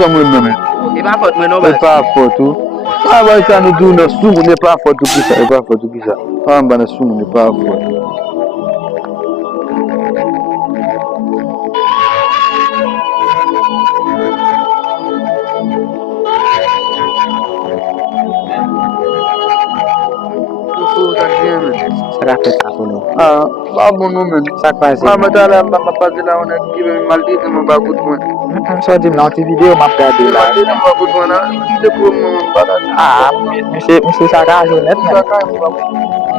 sa mwen men men. E pa fote mwen nou E bas. pa fote ou. A ba sa nou dou nan sou moun e pa fote ou ki sa. E pa fote ou ki sa. A ba nan sou moun e pa fote ou. Sou sa gen men. Sa ka fet sa pou nou. A, ba bon nou men. Sa kwa se. A mwen ta la mba pase la onet ki ve maldi te mwen ba kout mwen. So di m lan ti video m ap gade la. Maldi te mwen ba kout mwen a. Se pou mwen banan. Ah, mse sa ka ajonet men. Sa ka mwen ba kout.